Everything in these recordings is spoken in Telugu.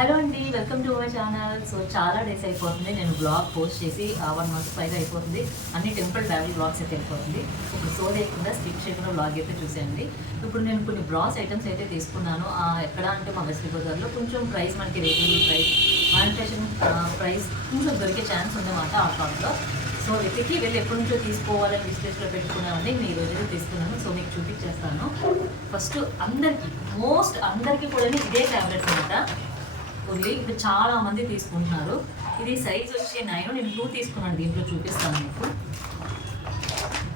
హలో అండి welcome to my channel so చాలా డేస్ అయిపోతుంది. నేను బ్లాగ్ పోస్ట్ చేసి వన్ మంత్ పైగా అయిపోతుంది. అన్ని టెంపుల్ ట్రావెల్ బ్లాగ్స్ అయితే అయిపోతుంది. ఇప్పుడు సో లేకుండా స్టిక్ చేయకుండా బ్లాగ్ అయితే చూసేయండి. ఇప్పుడు నేను కొన్ని బ్రాస్ ఐటమ్స్ అయితే తీసుకున్నాను. ఎక్కడ అంటే మా వెస్ట్ గోదావరిలో కొంచెం ప్రైస్ మనకి రీజనబుల్ ప్రైస్ మ్యానుఫ్యాక్చరింగ్ ప్రైస్ కొంచెం దొరికే ఛాన్స్ ఉందన్నమాట ఆ షాప్లో సో వెతికి వెళ్ళి ఎప్పటి నుంచో తీసుకోవాలని లిస్ట్లో పెట్టుకున్నామని మీ రోజు తీసుకున్నాను. సో మీకు చూపించేస్తాను. ఫస్ట్ అందరికీ మోస్ట్ అందరికీ కూడా ఇదే ట్యాబ్లెట్స్ అనమాట ఉల్లి ఇప్పుడు చాలా మంది తీసుకుంటున్నారు. ఇది సైజ్ వచ్చి నైన్ నేను టూ తీసుకున్నాను. దీంట్లో చూపిస్తాను మీకు.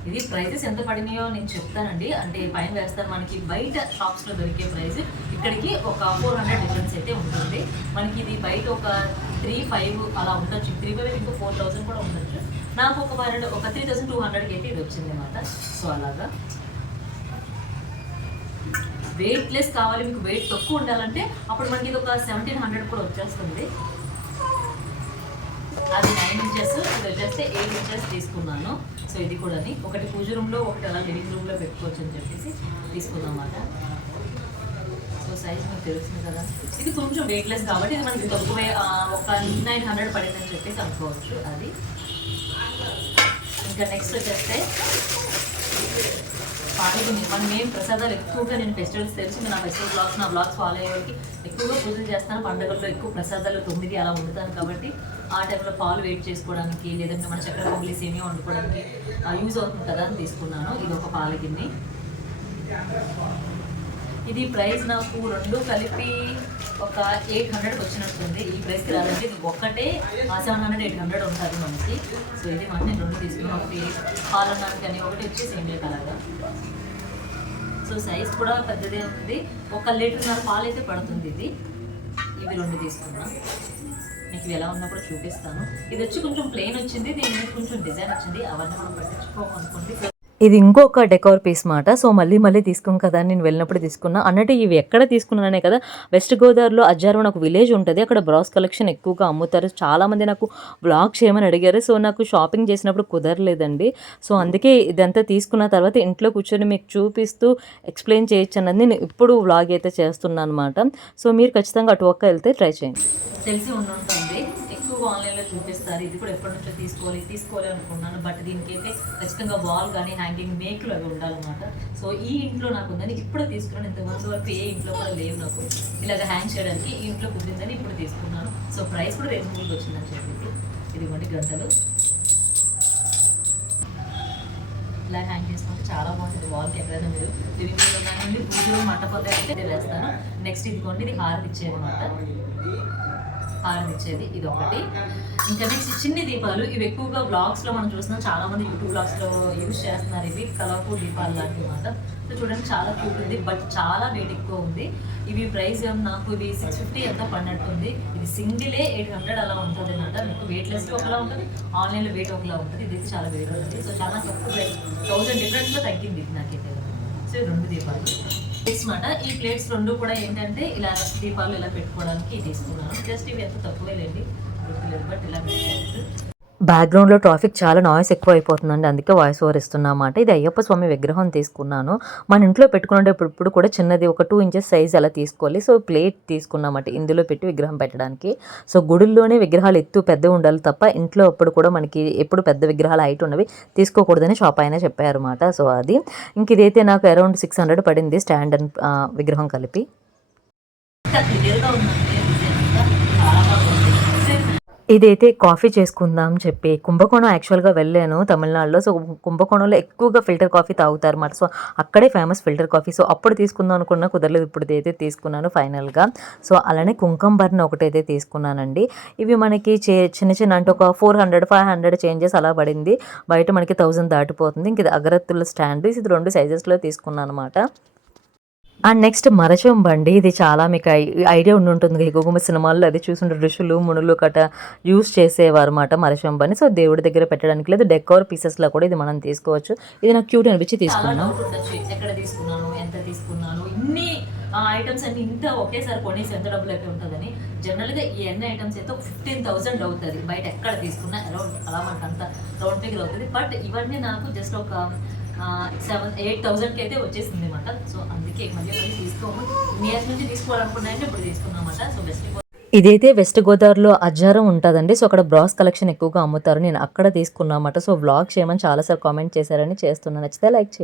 ఇది ప్రైజెస్ ఎంత పడినాయో నేను చెప్తానండి. అంటే పైన వేస్తారు. మనకి బయట షాప్స్లో దొరికే ప్రైస్ ఇక్కడికి ఒక ఫోర్ హండ్రెడ్ డిఫరెన్స్ అయితే ఉంటుంది. మనకి ఇది బయట ఒక త్రీ ఫైవ్ అలా ఉండొచ్చు. త్రీ ఫైవ్ ఇంకో ఫోర్ థౌసండ్ కూడా ఉండొచ్చు. నాకు ఒక పన్నెండు ఒక త్రీ థౌసండ్ టూ హండ్రెడ్కి అయితే ఇది వచ్చింది అనమాట సో అలాగా. వెయిట్ లెస్ కావాలి మీకు వెయిట్ తక్కువ ఉండాలంటే అప్పుడు మనకి ఇది ఒక సెవెంటీన్ హండ్రెడ్ కూడా వచ్చేస్తుంది. అది నైన్ ఇంచెస్ ఇది వచ్చేస్తే ఎయిట్ ఇంచెస్ తీసుకున్నాను. సో ఇది కూడా ఒకటి పూజ రూమ్లో ఒకటి అలా లివింగ్ రూమ్లో పెట్టుకోవచ్చు అని చెప్పేసి తీసుకున్నాం అన్నమాట సో సైజ్ మీకు తెలుస్తుంది కదా. ఇది కొంచెం వెయిట్లెస్ కాబట్టి ఇది మనకి తక్కువ ఒక నైన్ హండ్రెడ్ పడిందని చెప్పేసి అనుకోవచ్చు అది. ఇంకా నెక్స్ట్ వచ్చేస్తే పాల్గొని మనం మేము ప్రసాదాలు ఎక్కువగా నేను ఫెస్టివల్స్ తెలిసి నా ఫెస్టివల్ బ్లాగ్స్ నా బ్లాగ్స్ ఫాలో అయ్యే వాళ్ళకి ఎక్కువగా పూజలు చేస్తాను. పండుగల్లో ఎక్కువ ప్రసాదాలు తొమ్మిది అలా వండుతాను కాబట్టి ఆ టైంలో పాలు వెయిట్ చేసుకోవడానికి లేదంటే మన చక్కెర పొంగలి సేమియా వండుకోవడానికి యూజ్ అవుతుంది కదా అని తీసుకున్నాను. ఇది ఒక పాల గిన్నె. ఇది ప్రైస్ నాకు రెండు కలిపి ఒక ఎయిట్ హండ్రెడ్కి వచ్చినట్టుంది ఈ ప్రైస్కి రాదంటే ఇది ఒక్కటే. సెవెన్ హండ్రెడ్ ఎయిట్ హండ్రెడ్ ఉంటుంది మనకి సో ఇది మనం నేను రెండు తీసుకున్నాను. ఒకటి పాలన్నానికి కానీ ఒకటి వచ్చి సేమియా కలగా సో సైజ్ కూడా పెద్దదే ఉంది. ఒక లీటర్న్నర పాలు అయితే పడుతుంది ఇది. ఇవి రెండు తీసుకున్నా. మీకు ఎలా ఉన్నా కూడా చూపిస్తాను. ఇది వచ్చి కొంచెం ప్లెయిన్ వచ్చింది. దీని మీద కొంచెం డిజైన్ వచ్చింది. అవన్నీ మనం పట్టించుకోమనుకోండి ఇది ఇంకొక డెకోర్ పీస్ మాట. సో మళ్ళీ మళ్ళీ తీసుకుని కదా అని నేను వెళ్ళినప్పుడు తీసుకున్నా. అన్నట్టు ఇవి ఎక్కడ తీసుకున్నానే కదా వెస్ట్ గోదావరిలో అజ్జారం ఒక విలేజ్ ఉంటుంది. అక్కడ బ్రాస్ కలెక్షన్ ఎక్కువగా అమ్ముతారు. చాలామంది నాకు బ్లాగ్ చేయమని అడిగారు. సో నాకు షాపింగ్ చేసినప్పుడు కుదరలేదండి. సో అందుకే ఇదంతా తీసుకున్న తర్వాత ఇంట్లో కూర్చొని మీకు చూపిస్తూ ఎక్స్ప్లెయిన్ చేయొచ్చు అన్నది నేను ఇప్పుడు వ్లాగ్ అయితే చేస్తున్నాను అనమాట సో మీరు ఖచ్చితంగా అటు ఒక్క వెళ్తే ట్రై చేయండి. తెలిసి ఉండుంటుంది. ఎక్కువగా ఆన్లైన్లో చూపిస్తారు. ఇది కూడా ఎప్పటి నుంచో తీసుకోవాలి తీసుకోవాలి అనుకున్నాను బట్ దీనికైతే ఖచ్చితంగా వాల్ కానీ హ్యాంగింగ్ మేకులు అవి ఉండాలన్నమాట. సో ఈ ఇంట్లో నాకు ఉందని ఇప్పుడు తీసుకున్నాను. ఇంతకుముందు వరకు ఏ ఇంట్లో కూడా లేవు నాకు. ఇలాగ హ్యాంగ్ చేయడానికి ఈ ఇంట్లో కుదిరిందని ఇప్పుడు తీసుకున్నాను. సో ప్రైస్ కూడా రీజనబుల్గా వచ్చిందని చెప్పేసి ఇదిగోండి గంటలు. ఇలా హ్యాంగ్ చేసుకుంటే చాలా బాగుంటుంది. వాల్కి ఎక్కడైనా మీరు లివింగ్ రూమ్ నుండి పూజ మంటపం అయితే వేస్తాను. నెక్స్ట్ ఇదిగోండి ఇది హారతి ఇచ్చేది అనమాట ఇచ్చేది ఇది ఒకటి ఇంకా నెక్స్ట్ చిన్ని దీపాలు. ఇవి ఎక్కువగా బ్లాగ్స్లో మనం చూస్తున్నాం. చాలా మంది యూట్యూబ్ బ్లాగ్స్లో యూజ్ చేస్తున్నారు ఇవి. కలర్ఫుల్ దీపాలు లాంటివి అనమాట సో చూడండి చాలా క్యూట్ ఉంది. బట్ చాలా వెయిట్ ఎక్కువ ఉంది. ఇవి ప్రైస్ నాకు ఇది సిక్స్ ఫిఫ్టీ ఎంత పడినట్టుంది. ఇది సింగిలే ఎయిట్ హండ్రెడ్ అలా ఉంటుంది అనమాట మీకు వెయిట్ లెస్ ఒకలా ఉంటుంది. ఆన్లైన్లో వెయిట్ ఒకలా ఉంటుంది. ఇది చాలా వెయిట్ ఉంటుంది సో చాలా తక్కువ థౌసండ్ డిఫరెన్స్లో తగ్గింది ఇది నాకైతే. సో రెండు దీపాలు. ప్లేట్స్ మాట ఈ ప్లేట్స్ రెండు కూడా ఏంటంటే ఇలా దీపాలు ఇలా పెట్టుకోవడానికి తీసుకున్నాను జస్ట్ ఇవి ఎంత తక్కువే లేండి. గుర్తులేదు బట్ ఇలా పెట్టుకోవచ్చు బ్యాక్గ్రౌండ్లో ట్రాఫిక్ చాలా నాయిస్ ఎక్కువ అయిపోతుందండి అందుకే వాయిస్ ఓవర్ ఇస్తున్నమాట. ఇది అయ్యప్ప స్వామి విగ్రహం తీసుకున్నాను. మన ఇంట్లో పెట్టుకునేటప్పుడు ఇప్పుడు కూడా చిన్నది ఒక టూ ఇంచెస్ సైజ్ అలా తీసుకోవాలి. సో ప్లేట్ తీసుకున్నామాట ఇందులో పెట్టి విగ్రహం పెట్టడానికి. సో గుడుల్లోనే విగ్రహాలు ఎత్తు పెద్ద ఉండాలి తప్ప ఇంట్లో అప్పుడు కూడా మనకి ఎప్పుడు పెద్ద విగ్రహాలు హైట్ ఉన్నవి తీసుకోకూడదని షాప్ అయినా చెప్పారన్నమాట. సో అది. ఇంక ఇదైతే నాకు అరౌండ్ సిక్స్ హండ్రెడ్ పడింది స్టాండ్ అండ్ విగ్రహం కలిపి ఇంకా క్లియర్గా ఉందండి డిజైన్ అంతా చాలా బాగుంది ఇదైతే కాఫీ చేసుకుందాం చెప్పి. కుంభకోణం యాక్చువల్గా వెళ్ళాను తమిళనాడులో. సో కుంభకోణంలో ఎక్కువగా ఫిల్టర్ కాఫీ తాగుతారు మాట సో అక్కడే ఫేమస్ ఫిల్టర్ కాఫీ. సో అప్పుడు తీసుకుందాం అనుకున్నా కుదరలేదు. ఇప్పుడు అయితే తీసుకున్నాను ఫైనల్గా. సో అలానే కుంకంబర్ని బర్న్ ఒకటైతే తీసుకున్నానండి. ఇవి మనకి చే చిన్న చిన్న అంటే ఒక four hundred five hundred changes అలా పడింది. బయట మనకి థౌజండ్ దాటిపోతుంది. ఇంక ఇది అగరత్తుల స్టాండ్. ఇది రెండు సైజెస్లో తీసుకున్నాను అనమాట అండ్ నెక్స్ట్ మరచం బండి ఇది చాలా మీకు ఐడియా ఉండి ఉంటుంది. గుగుమ సినిమాల్లో అది చూసుంటే ఋషులు మునులు కట యూస్ చేసేవారు అనమాట మరచం బండి. సో దేవుడి దగ్గర పెట్టడానికి లేదు. డెకోర్ పీసెస్లో కూడా ఇది మనం తీసుకోవచ్చు. ఇది నాకు క్యూట్ అనిపించి తీసుకున్నాను. ఎక్కడ తీసుకున్నాను ఎంత తీసుకున్నాను ఇన్ని ఐటమ్స్ అన్ని ఇంత ఒకేసారి కొనేసి ఎంత డబ్బులు అయితే ఉంటుందని జనరల్గా ఈ ఎన్ని ఐటమ్స్ అయితే ఫిఫ్టీన్ థౌసండ్ అవుతుంది. బయట ఎక్కడ తీసుకున్నా అరౌండ్ అలా మనకు అంత రౌండ్ ఫిగర్ అవుతుంది. బట్ ఇవన్నీ నాకు జస్ట్ ఒక సెవెన్ ఎయిట్ థౌసండ్కి అయితే వచ్చేసింది అనమాట సో అందుకే మళ్ళీ మళ్ళీ తీసుకోము. ఇయర్స్ నుంచి తీసుకోవాలనుకున్నాయంటే ఇప్పుడు తీసుకున్నాం అనమాట సో బెస్ట్ ఇదైతే వెస్ట్ గోదావరిలో అజ్జారం ఉంటుందండి. సో అక్కడ బ్రాస్ కలెక్షన్ ఎక్కువగా అమ్ముతారు. నేను అక్కడ తీసుకున్నామాట సో వ్లాగ్ చేయమని చాలాసార్లు కామెంట్ చేశారని చేస్తున్నాను నచ్చితే లైక్ చేయండి.